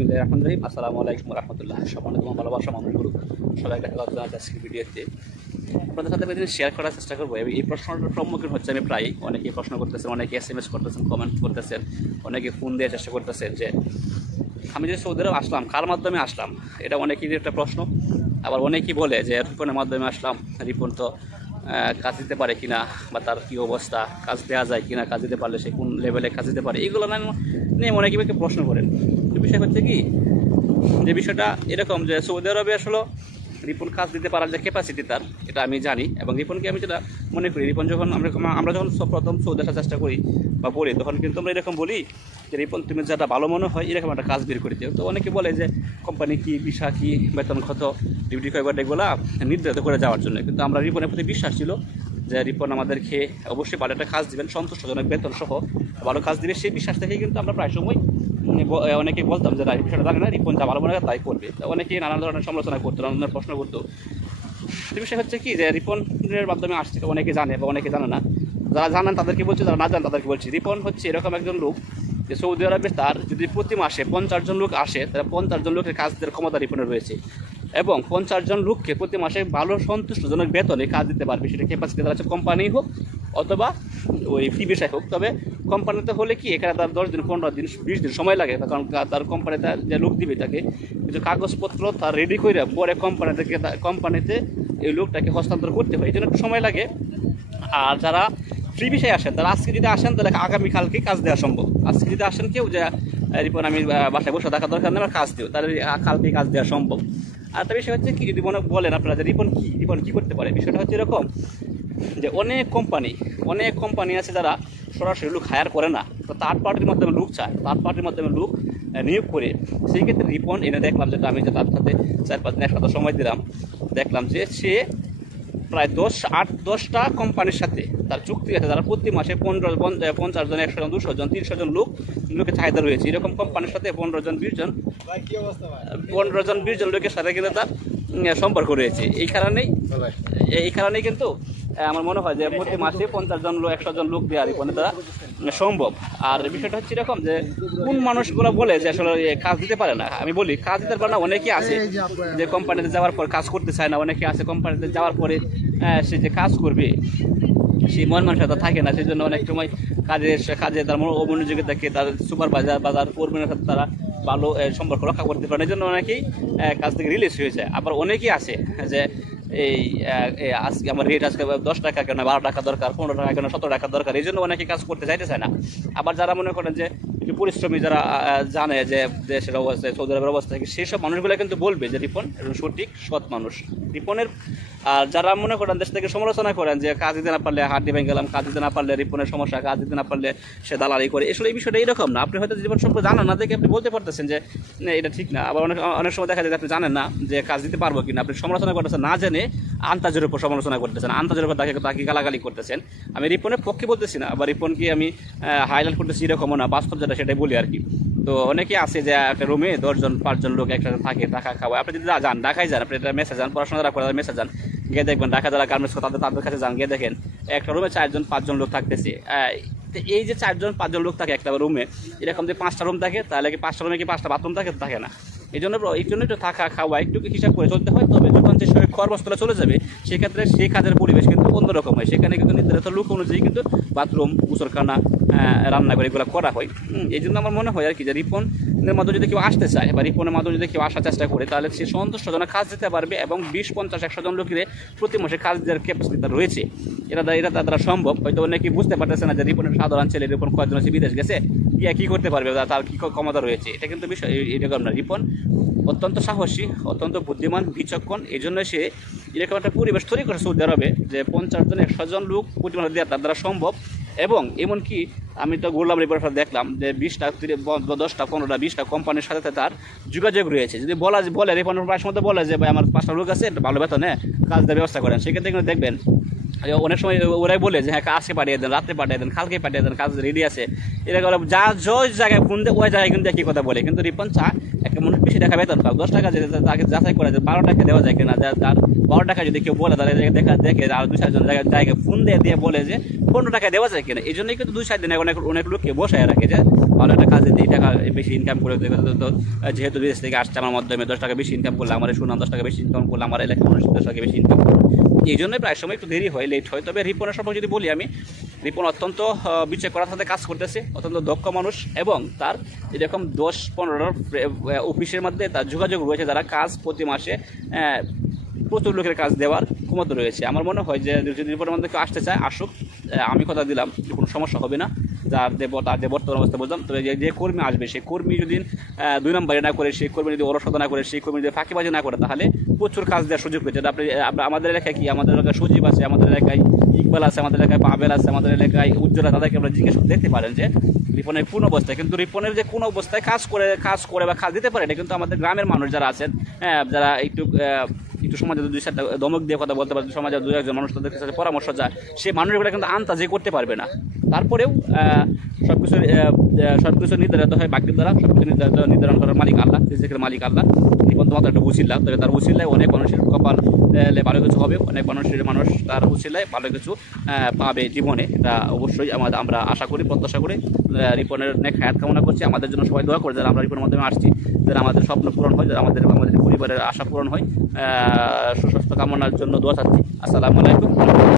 বিসমিল্লাহির রহমানির রহিম। আসসালামু আলাইকুম ওয়া রাহমাতুল্লাহ। সম্মানিত ভালোবাসা মানুষগুলো সবাইকে স্বাগত জানাচ্ছি আজকের ভিডিওতে। আপনাদের সাথে আমি শেয়ার করার চেষ্টা করবো। এই প্রশ্নটার সম্মুখীন হচ্ছে আমি প্রায়, অনেকেই প্রশ্ন করতেছেন, অনেকে SMS করতেছেন, কমেন্ট করতেছেন, অনেকে ফোন দেওয়ার চেষ্টা করতেছেন যে আমি যে সৌদি আরব আসলাম কার মাধ্যমে আসলাম, এটা অনেকেরই একটা প্রশ্ন। আবার অনেকেই বলে যে রিপনের মাধ্যমে আসলাম, রিপন তো কাজ দিতে পারে কিনা, বা তার কী অবস্থা, কাজ দেওয়া যায় কিনা, কাজ দিতে পারলে সে কোন লেভেলে কাজ দিতে পারে, এগুলো নিয়ে অনেকে প্রশ্ন করেন। বিষয় হচ্ছে কি, যে বিষয়টা এরকম যে সৌদি আরবে আসলে রিপন কাজ দিতে পারার যে ক্যাপাসিটি তার, এটা আমি জানি। এবং রিপনকে আমি যেটা মনে করি, রিপন যখন আমরা যখন প্রথম সৌদি আসার চেষ্টা করি বা বলি, তখন কিন্তু আমরা এরকম বলি যে রিপন তুমি যেটা ভালো মনে হয় এরকম একটা কাজ বের করে দিও। তো অনেকে বলে যে কোম্পানি কী, ভিসা কী, বেতন কত, ডিউটি কয়বার, এগুলো নির্ধারিত করে যাওয়ার জন্য। কিন্তু আমরা রিপনের প্রতি বিশ্বাস ছিল যে রিপন আমাদেরকে অবশ্যই ভালো একটা কাজ দেবেন, সন্তুষ্টজনক বেতন সহ ভালো কাজ দেবে। সেই বিশ্বাস থেকেই কিন্তু আমরা প্রায় সময় অনেকে বলতাম যে বিষয়টা জানে না, রিপন যা ভালো মনে হয় তাই করবে। অনেকেই নানান ধরনের সমালোচনা করতো, নানান ধরনের প্রশ্ন করতো। বিষয় হচ্ছে কি, যে রিপনের মাধ্যমে আসছে, অনেকে জানে বা অনেকে জানে না। যারা জানেন তাদেরকে বলছি, যারা না জানেন তাদেরকে বলছি। রিপন হচ্ছে এরকম একজন লোক যে সৌদি আরবে তার যদি প্রতি মাসে 50 জন লোক আসে, তাহলে 50 জন লোকের কাজ দেওয়ার ক্ষমতা রিপনের রয়েছে। এবং 50 জন লোককে প্রতি মাসে ভালো সন্তুষ্টজনক বেতনে কাজ দিতে পারবে। সেটা ক্যাপাসিটি তার হচ্ছে কোম্পানি হোক অথবা ওই ফি বিষয় হোক। তবে কোম্পানিতে হলে কি, এখানে তার 10 দিন, 15 দিন, 20 দিন সময় লাগে, কারণ তার কোম্পানিতে যে লোক দিবে তাকে কিছু কাগজপত্র তার রেডি করে পরে কোম্পানিতে এই লোকটাকে হস্তান্তর করতে হয়, এই জন্য একটু সময় লাগে। আর যারা ফ্রি বিষয়ে আসেন, তারা আজকে যদি আসেন তাহলে আগামীকালকে কাজ দেওয়া সম্ভব। আজকে যদি আসেন কেউ যে রিপন আমি বাসায় বসে দেখা দরকার নেই, আমার কাজ দিও, তাহলে কালকে কাজ দেওয়া সম্ভব। আর একটা বিষয় হচ্ছে কি, যদি বলেন আপনারা যে রিপন কী করতে পারে, বিষয়টা হচ্ছে এরকম যে অনেক কোম্পানি আছে যারা সরাসরি লোক হায়ার করে না, তো থার্ড পার্টির মাধ্যমে লোক চায়, থার্ড পার্টির মাধ্যমে লোক নিয়োগ করে। সেই ক্ষেত্রে রিপন এনে দেখলাম, যেটা আমি যে তার সাথে 4-5 দিন একসাথে সময় দিলাম, দেখলাম যে সে প্রায় 8-10টা কোম্পানির সাথে তার চুক্তি আছে, যারা প্রতি মাসে 50 জন, 100 জন, 200 জন, 300 জন লোকের চাহিদা রয়েছে। এরকম কোম্পানির সাথে 15 জন 20 জন লোকের সাথে কিন্তু তার সম্পর্ক রয়েছে। এই কারণেই কিন্তু আমার মনে হয় যে প্রতি মাসে 50 জন 100 জন লোক দেওয়া রিপনের দ্বারা সম্ভব। আর বিষয়টা হচ্ছে এরকম যে কোন মানুষগুলো বলে যে আসলে কাজ দিতে পারে না, আমি বলি কাজ দিতে পারে না। অনেকে আছে যে কোম্পানিতে যাওয়ার পর কাজ করতে চায় না, অনেকে আছে কোম্পানিতে যাওয়ার পরে সে যে কাজ করবে সেই মন মানসিকতা থাকে না, সেই জন্য অনেক সময় কাজে তার অমনোযোগী থাকে, তার সুপারভাইজার বা তার কর্মীর সাথে তারা ভালো সম্পর্ক রক্ষা করতে পারে, এই জন্য অনেকেই কাজ থেকে রিলিজ হয়ে যায়। আবার অনেকেই আছে যে আজকে আমার রেট আজকে 10 টাকা কেন, 12 টাকা দরকার, 15 টাকা কেন, 17 টাকা দরকার, এই জন্য অনেকে কাজ করতে চাইতে চায় না। আবার যারা মনে করেন যে একটু পরিশ্রমী, যারা জানে যে দেশের অবস্থা, সৌদি আরবের অবস্থা, সেই সব মানুষগুলো কিন্তু বলবে যে রিপন সঠিক সৎ মানুষ রিপনের। আর যারা মনে করেন দেশ থেকে সমালোচনা করেন যে কাজ দিতে না পারলে হাত ভেঙে গেলাম, কাজ দিতে না পারলে রিপনের সমস্যা, কাজ দিতে না পারলে সে দালালি করে, আসলে এই বিষয়টা এরকম না। আপনি হয়তো জীবন সম্পর্কে জানেন না দেখে আপনি বলতে পারতেছেন যে এটা ঠিক না। আবার অনেক সময় দেখা যায় আপনি জানেন না যে কাজ দিতে পারবো কিনা, আপনি সমালোচনা করতেছেন না জেনে, আন্তাজের উপর সমালোচনা করতেছেন, আন্তাজের উপর তাকে গালাগালি করতেছেন। আমি রিপনের পক্ষে বলতেছি না, আবার রিপনকে আমি হাইলাইট করতেছি এরকমও না, বাস্তব যেটা সেটাই বলি আর কি। তো অনেকে আছে যে একটা রুমে 10 জন 5 জন লোক একসাথে থাকে, টাকা খাওয়ায়। আপনি যদি যান ঢাকায় যান, আপনি এটা মেসেজ যান, পড়াশোনা যারা করে মেসেজ যান, গিয়ে দেখবেন ঢাকা যারা গার্মেন্টস তাদের কাছে যান, গিয়ে দেখেন একটা রুমে 4 জন 5 জন লোক থাকতেছে। এই যে 4 জন 5 জন লোক থাকে একটা রুমে, এরকম যে 5টা রুম থাকে, তাহলে কি 5টা রুমে কি 5টা বাথরুম থাকে না? এই জন্য একটু থাকা খাওয়া একটু হিসাব করে চলতে হয়। তবে যখন যে কর্মস্থলে চলে যাবে, সেক্ষেত্রে সেই কাজের পরিবেশ কিন্তু অন্যরকম হয়। সেখানে কিন্তু নির্ধারিত লোক অনুযায়ী কিন্তু বাথরুম, গোসলখানা, রান্নাঘর এগুলো করা হয়। এই জন্য আমার মনে হয় আর কি, যে রিপনের মাধ্যমে যদি কেউ আসতে চায় বা রিপনের মাধ্যমে যদি কেউ আসার চেষ্টা করে, তাহলে সে সন্তুষ্টজনক কাজ দিতে পারবে। এবং 20-50-100 জন লোকের প্রতি মাসে কাজ দেওয়ার ক্যাপাসিটি রয়েছে। এটা তার দ্বারা সম্ভব। হয়তো অনেকে বুঝতে পারতেছে না যে রিপনের সাধারণ ছেলে, রিপন কয়েকজন আছে বিদেশ গেছে, কী করতে পারবে, তার কী ক্ষমতা রয়েছে। এটা কিন্তু বিষয় এরকম না। রিপন অত্যন্ত সাহসী, অত্যন্ত বুদ্ধিমান, বিচক্ষণ। এই জন্য সে এরকম একটা পরিবেশ তৈরি করে সৌদি আরবে যে 50 জন 100 জন লোক প্রতি মাসে দেওয়া তার দ্বারা সম্ভব। এবং এমনকি আমি তো ঘুরলাম রিপোর্টটা দেখলাম যে 20টা 10টা 15টা 20টা কোম্পানির সাথে তার যোগাযোগ রয়েছে। যদি বলে রিপনের প্রায় মধ্যে বলে যে ভাই আমার 5টা লোক আছে, ভালো বেতনে কাজ দেওয়ার ব্যবস্থা করেন, সেক্ষেত্রে কিন্তু দেখবেন অনেক সময় ওরাই বলে যে হ্যাঁ আজকে পাঠিয়ে দেন, রাত্রে পাঠিয়ে দেন, কালকে পাঠিয়ে দেন, কাজ রেডি আছে। এরকম যা যে জায়গায় ফোন দেয় ওই জায়গায় কিন্তু একই কথা বলে। কিন্তু রিপন চা একটা মানুষ বেশি টাকা বেতন পাক, 10 টাকা যদি তাকে যাচাই করে যে 12 টাকা দেওয়া যায় কিনা, তার 12 টাকা যদি কেউ বলে তাহলে দেখে আর 2-4 জন জায়গায় ফোন দিয়ে বলে যে 15 টাকা দেওয়া যায় কিনা। এই জন্যই কিন্তু 2-4 দিন অনেক লোককে বসায় রাখে যে ভালো একটা কাজে এই টাকা বেশি ইনকাম করে দেবে। তো যেহেতু বিদেশ থেকে আসছে আমার মাধ্যমে 10 টাকা বেশি ইনকাম করলে, আমার সুনাম 10 টাকা বেশি ইনকাম করলে, আমার এলাকার মানুষ 10 টাকা বেশি ইনকাম করবে। এই জন্যই প্রায় সময় একটু দেরি হয়, লেট হয়। তবে রিপনের সম্পর্কে যদি বলি আমি, রিপন অত্যন্ত বিচার করার সাথে কাজ করতেছে, অত্যন্ত দক্ষ মানুষ এবং তার এরকম 10-15 অফিসের মধ্যে তার যোগাযোগ রয়েছে, যারা কাজ প্রতি মাসে প্রচুর লোকের কাজ দেওয়ার ক্ষমতা রয়েছে। আমার মনে হয় যে যদি রিপনের মধ্যে কেউ আসতে চায় আসুক, আমি কথা দিলাম যে কোনো সমস্যা হবে না। তার যে বর্তমান অবস্থা বললাম, তবে যে কর্মী আসবে সেই কর্মী যদি 2 নম্বরে না করে, সেই কর্মী যদি অলসতা না করে, সেই কর্মী যদি ফাঁকিবাজি না করে, তাহলে প্রচুর কাজ দেওয়ার সুযোগ রয়েছে। আপনি আমাদের এলাকায় কি, আমাদের এলাকায় সজীব আছে, আমাদের এলাকায় ইকবাল আছে, আমাদের এলাকায় পাবেল আছে, আমাদের এলাকায় উজ্জ্বলা, তাদেরকে আমরা জিজ্ঞেস করে দেখতে পারেন যে রিপনের কোন অবস্থায়। কিন্তু রিপনের যে কোন অবস্থায় কাজ করে বা কাজ দিতে পারে, এটা কিন্তু আমাদের গ্রামের মানুষ যারা আছেন, যারা একটু সমাজে 2-4টা দমক দিয়ে কথা বলতে পারে, সমাজে 2-1 মানুষ তাদের কাছে পরামর্শ যায়, সেই মানুষগুলো কিন্তু আন্তাজে করতে পারবে না। তারপরেও সবকিছু নির্ধারিত হয় বাকির দ্বারা, সবকিছু নির্ধারণ করার মালিক আল্লাহ, রিজিকের মালিক আল্লাহ। রিপন তো মাত্র একটা উছিলা, তবে তার উছিলায় অনেক মানুষের কপাল ভালো কিছু হবে, অনেক মানুষ তার উছিলায় ভালো কিছু পাবে জীবনে। এটা অবশ্যই আমরা আশা করি, প্রত্যাশা করি। রিপনের নেক হায়াত কামনা করছি। আমাদের জন্য সবাই দোয়া করে, যারা আমরা রিপনের মাধ্যমে আসছি, যারা আমাদের স্বপ্ন পূরণ হয়, যারা আমাদের পরিবারের আশা পূরণ হয়, সুস্বাস্থ্য কামনার জন্য দোয়া চাচ্ছি। আসসালামু আলাইকুম।